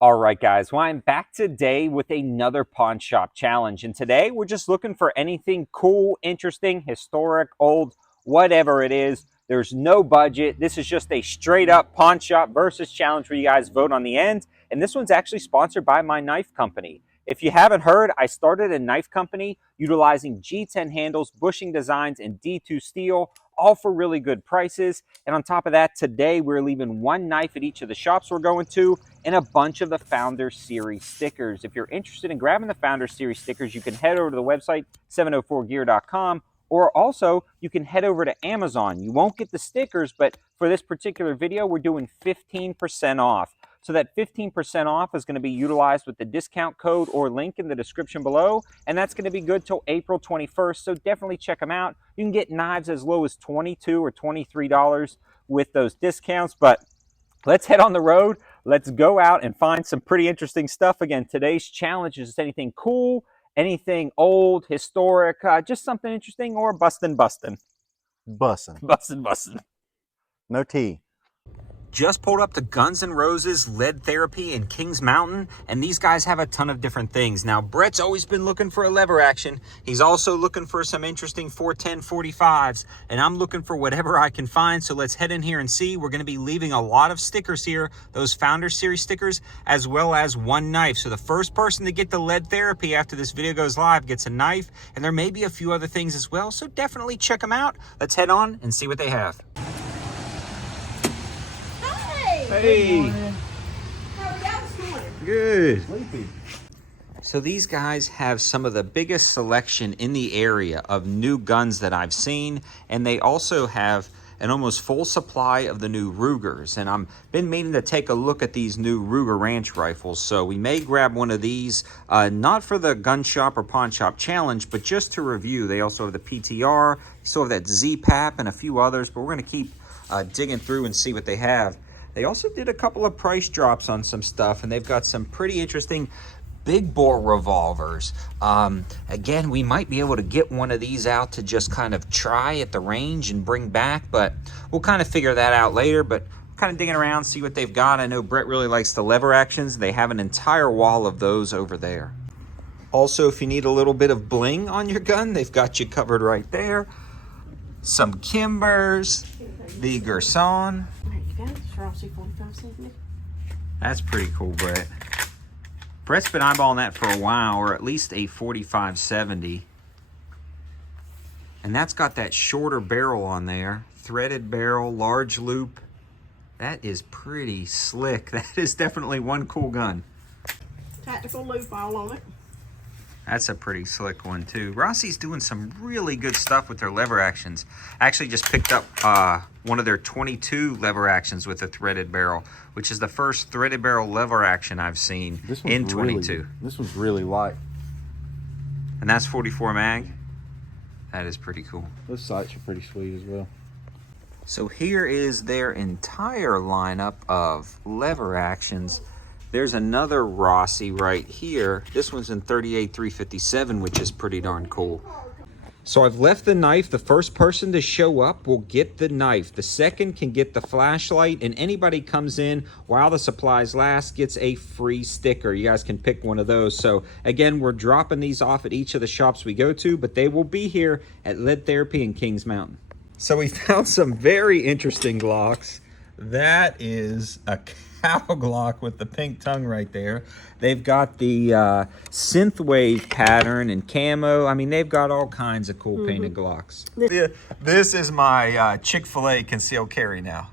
All right, guys. Well, I'm back today with another pawn shop challenge. And today we're just looking for anything cool, interesting, historic, old, whatever it is. There's no budget. This is just a straight up pawn shop versus challenge where you guys vote on the end. And this one's actually sponsored by my knife company. If you haven't heard, I started a knife company utilizing G10 handles, bushing designs, and D2 steel, all for really good prices. And on top of that, today we're leaving one knife at each of the shops we're going to and a bunch of the Founder Series stickers. If you're interested in grabbing the Founder Series stickers, you can head over to the website, 704gear.com, or also you can head over to Amazon. You won't get the stickers, but for this particular video, we're doing 15% off. So that 15% off is going to be utilized with the discount code or link in the description below, and that's going to be good till April 21st, so definitely check them out. You can get knives as low as $22 or $23 with those discounts, but let's head on the road. Let's go out and find some pretty interesting stuff. Again, today's challenge is anything cool, anything old, historic, just something interesting, or bustin'. Bustin'. No T. Just pulled up to Guns N' Roses, Lead Therapy, and Kings Mountain, and these guys have a ton of different things. Now, Brett's always been looking for a lever action. He's also looking for some interesting 410 45s, and I'm looking for whatever I can find, so let's head in here and see. We're going to be leaving a lot of stickers here, those Founder Series stickers, as well as one knife. So the first person to get the Lead Therapy after this video goes live gets a knife, and there may be a few other things as well, so definitely check them out. Let's head on and see what they have. Hey. How are y'all this morning? Good. Sleepy. So these guys have some of the biggest selection in the area of new guns that I've seen, and they also have an almost full supply of the new Rugers. And I've been meaning to take a look at these new Ruger Ranch rifles, so we may grab one of these, not for the gun shop or pawn shop challenge, but just to review. They also have the PTR, still have that Z-PAP and a few others, but we're going to keep digging through and see what they have. They also did a couple of price drops on some stuff, and they've got some pretty interesting big bore revolvers. Again, we might be able to get one of these out to just kind of try at the range and bring back, but we'll kind of figure that out later. But kind of digging around, see what they've got. I know Brett really likes the lever actions. They have an entire wall of those over there. Also, if you need a little bit of bling on your gun, they've got you covered right there. Some Kimbers, the Gerson. There you go. It's Rossi 45 centimeters. That's pretty cool, Brett. Brett's been eyeballing that for a while, or at least a 45-70. And that's got that shorter barrel on there. Threaded barrel, large loop. That is pretty slick. That is definitely one cool gun. Tactical loop all on it. That's a pretty slick one too. Rossi's doing some really good stuff with their lever actions. I actually just picked up one of their 22 lever actions with a threaded barrel, which is the first threaded barrel lever action I've seen in 22. This one's really light. And that's 44 mag. That is pretty cool. Those sights are pretty sweet as well. So here is their entire lineup of lever actions. There's another Rossi right here. This one's in 38-357, which is pretty darn cool. So I've left the knife. The first person to show up will get the knife. The second can get the flashlight, and anybody comes in while the supplies last gets a free sticker. You guys can pick one of those. So again, we're dropping these off at each of the shops we go to, but they will be here at Lead Therapy in Kings Mountain. So we found some very interesting Glocks. That is a cow Glock with the pink tongue right there. They've got the synthwave pattern and camo. I mean, they've got all kinds of cool painted Glocks. This is my Chick-fil-A concealed carry now.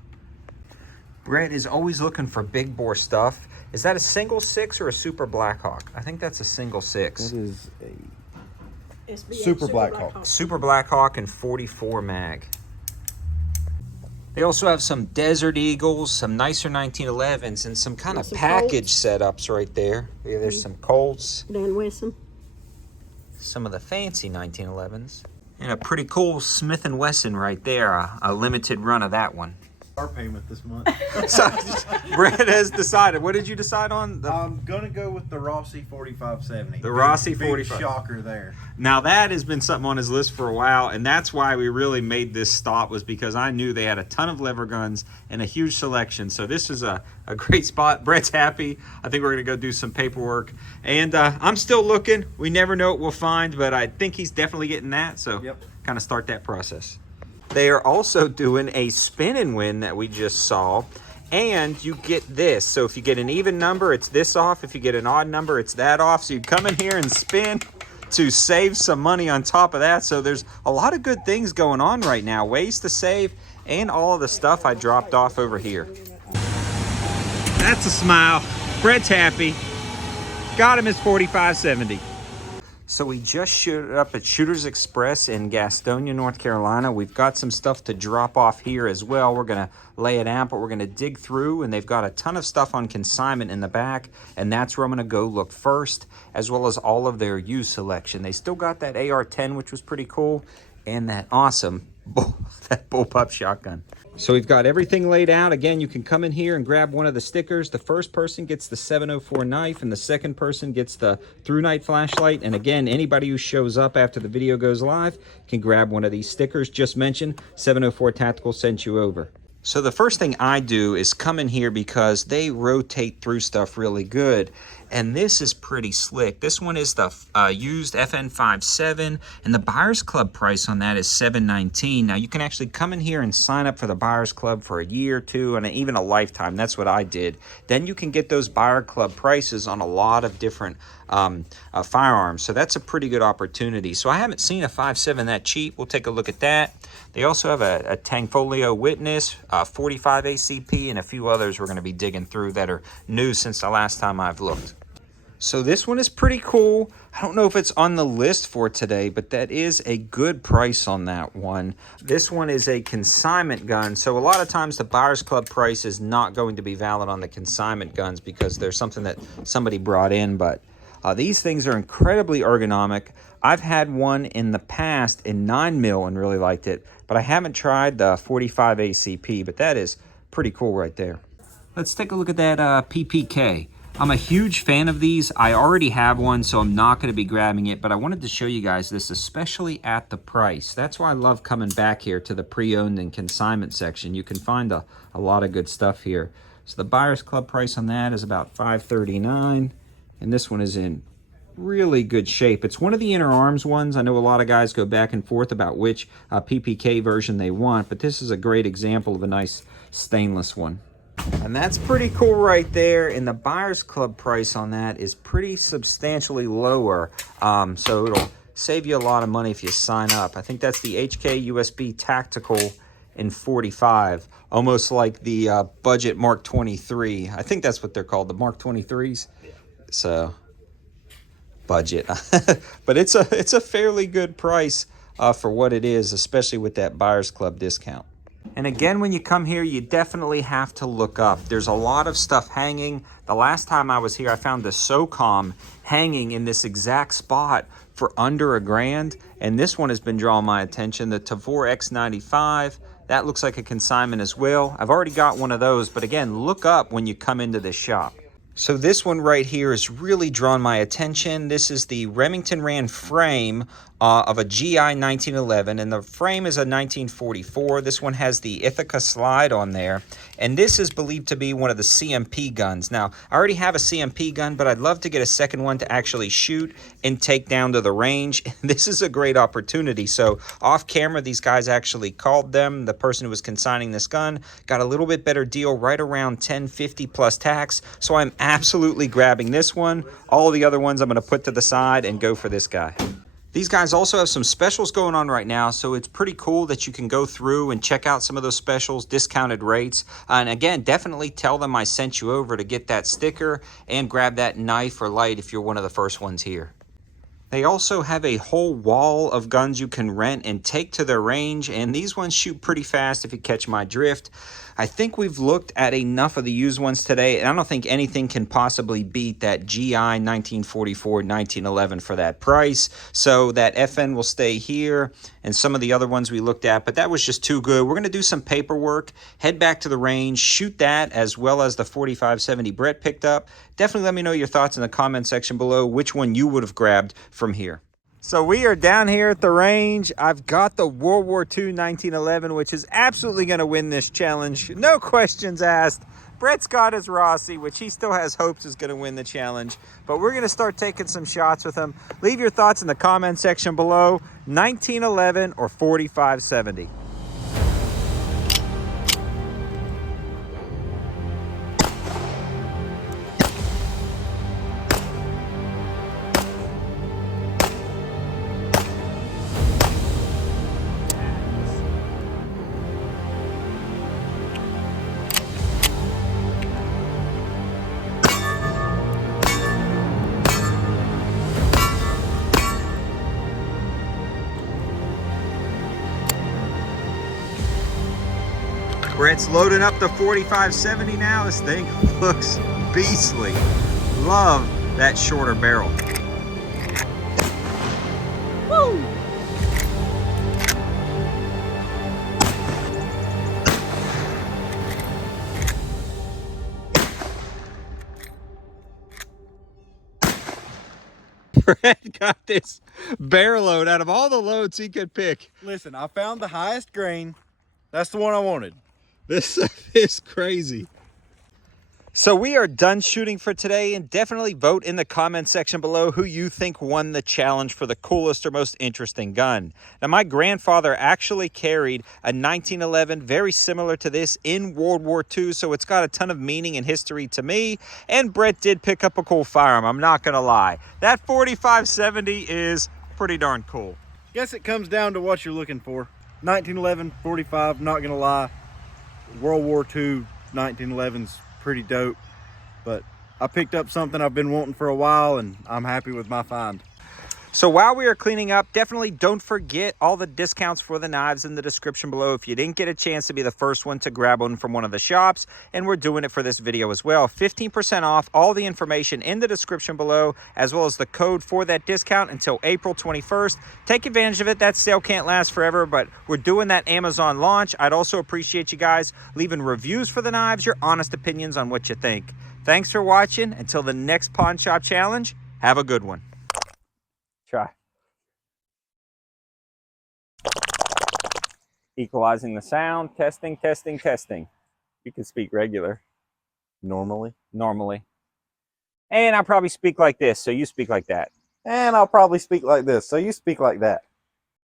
Brett is always looking for big bore stuff. Is that a single 6 or a Super Blackhawk? I think that's a single 6. That is a SBA Super Blackhawk. Super Blackhawk and 44 mag. They also have some Desert Eagles, some nicer 1911s, and some kind of some package setups right there. Yeah, there's some Colts, Dan Wesson. some of the fancy 1911s, and a pretty cool Smith & Wesson right there, a limited run of that one. Our payment this month. So Brett has decided. What did you decide on? I'm gonna go with the Rossi 4570. The Rossi Big 45. shocker there. Now that has been something on his list for a while, and that's why we really made this stop, was because I knew they had a ton of lever guns and a huge selection. So this is a great spot. Brett's happy. I think we're gonna go do some paperwork, and I'm still looking. We never know what we'll find, but I think he's definitely getting that. So kind of start that process. They are also doing a spin and win that we just saw, and you get this. So if you get an even number, it's this off. If you get an odd number, it's that off. So you come in here and spin to save some money on top of that. So there's a lot of good things going on right now, ways to save, and all of the stuff I dropped off over here. That's a smile. Brett's happy. Got him his 4570. So we just showed up at Shooters Express in Gastonia, North Carolina. We've got some stuff to drop off here as well. We're going to lay it out, but we're going to dig through, and they've got a ton of stuff on consignment in the back, and that's where I'm going to go look first, as well as all of their used selection. They still got that AR-10, which was pretty cool, and that awesome bullpup shotgun. So we've got everything laid out. Again, you can come in here and grab one of the stickers. The first person gets the 704 knife, and the second person gets the through night flashlight. And again, anybody who shows up after the video goes live can grab one of these stickers. Just mention 704 Tactical sent you over. So the first thing I do is come in here because they rotate through stuff really good. And this is pretty slick. This one is the used FN57, and the Buyers Club price on that is $7.19. Now you can actually come in here and sign up for the Buyers Club for a year or two, and even a lifetime. That's what I did. Then you can get those Buyer Club prices on a lot of different firearms. So that's a pretty good opportunity. So I haven't seen a 5.7 that cheap. We'll take a look at that. They also have a Tangfolio Witness, 45 ACP, and a few others we're going to be digging through that are new since the last time I've looked. So this one is pretty cool. I don't know if it's on the list for today, but that is a good price on that one. This one is a consignment gun. So a lot of times the Buyers Club price is not going to be valid on the consignment guns because there's something that somebody brought in, but these things are incredibly ergonomic. I've had one in the past in 9mm and really liked it, but I haven't tried the 45 ACP, but that is pretty cool right there. Let's take a look at that PPK. I'm a huge fan of these. I already have one, so I'm not going to be grabbing it, but I wanted to show you guys this, especially at the price. That's why I love coming back here to the pre-owned and consignment section. You can find a lot of good stuff here. So the Buyers Club price on that is about $5.39, and this one is in really good shape. It's one of the inner arms ones. I know a lot of guys go back and forth about which PPK version they want, but this is a great example of a nice stainless one. And that's pretty cool right there, and the Buyers Club price on that is pretty substantially lower, so it'll save you a lot of money if you sign up. I think that's the HK USB Tactical in 45, almost like the budget Mark 23. I think that's what they're called, the Mark 23s. So budget, but it's a fairly good price for what it is, especially with that Buyers Club discount. And again, when you come here, you definitely have to look up. There's a lot of stuff hanging. The last time I was here, I found the SOCOM hanging in this exact spot for under $1,000. And this one has been drawing my attention, the Tavor X95. That looks like a consignment as well. I've already got one of those, but again, look up when you come into this shop. So this one right here has really drawn my attention. This is the Remington Rand frame of a GI 1911, and the frame is a 1944. This one has the Ithaca slide on there, and this is believed to be one of the CMP guns. Now, I already have a CMP gun, but I'd love to get a second one to actually shoot and take down to the range. This is a great opportunity. So off camera, these guys actually called them. The person who was consigning this gun got a little bit better deal, right around $10.50 plus tax. So I'm absolutely grabbing this one. All the other ones I'm going to put to the side and go for this guy. These guys also have some specials going on right now, so it's pretty cool that you can go through and check out some of those specials, discounted rates. And again, definitely tell them I sent you over to get that sticker and grab that knife or light if you're one of the first ones here. They also have a whole wall of guns you can rent and take to their range, and these ones shoot pretty fast if you catch my drift. I think we've looked at enough of the used ones today, and I don't think anything can possibly beat that GI 1944 1911 for that price. So that FN will stay here, and some of the other ones we looked at, but that was just too good. We're going to do some paperwork, head back to the range, shoot that, as well as the 4570 Brett picked up. Definitely let me know your thoughts in the comment section below, which one you would have grabbed from here. So we are down here at the range. I've got the World War II 1911, which is absolutely going to win this challenge. No questions asked. Brett's got his Rossi, which he still has hopes is going to win the challenge. But we're going to start taking some shots with him. Leave your thoughts in the comment section below. 1911 or 4570. Brett's loading up the 4570 now. This thing looks beastly. Love that shorter barrel. Woo! Brett got this barrel load out of all the loads he could pick. Listen, I found the highest grain. That's the one I wanted. This stuff is crazy. So we are done shooting for today, and definitely vote in the comment section below who you think won the challenge for the coolest or most interesting gun. Now, my grandfather actually carried a 1911 very similar to this in World War II, so it's got a ton of meaning and history to me. And Brett did pick up a cool firearm, I'm not gonna lie. That 4570 is pretty darn cool. Guess it comes down to what you're looking for. 1911, 45, not gonna lie. World War II 1911's pretty dope, but I picked up something I've been wanting for a while, and I'm happy with my find. So while we are cleaning up, definitely don't forget all the discounts for the knives in the description below if you didn't get a chance to be the first one to grab one from one of the shops, and we're doing it for this video as well. 15% off, all the information in the description below, as well as the code for that discount until April 21st. Take advantage of it. That sale can't last forever, but we're doing that Amazon launch. I'd also appreciate you guys leaving reviews for the knives, your honest opinions on what you think. Thanks for watching. Until the next Pawn Shop Challenge, have a good one. Try. Equalizing the sound, testing, testing, testing. You can speak regular. Normally. And I probably speak like this, so you speak like that. And I'll probably speak like this, so you speak like that.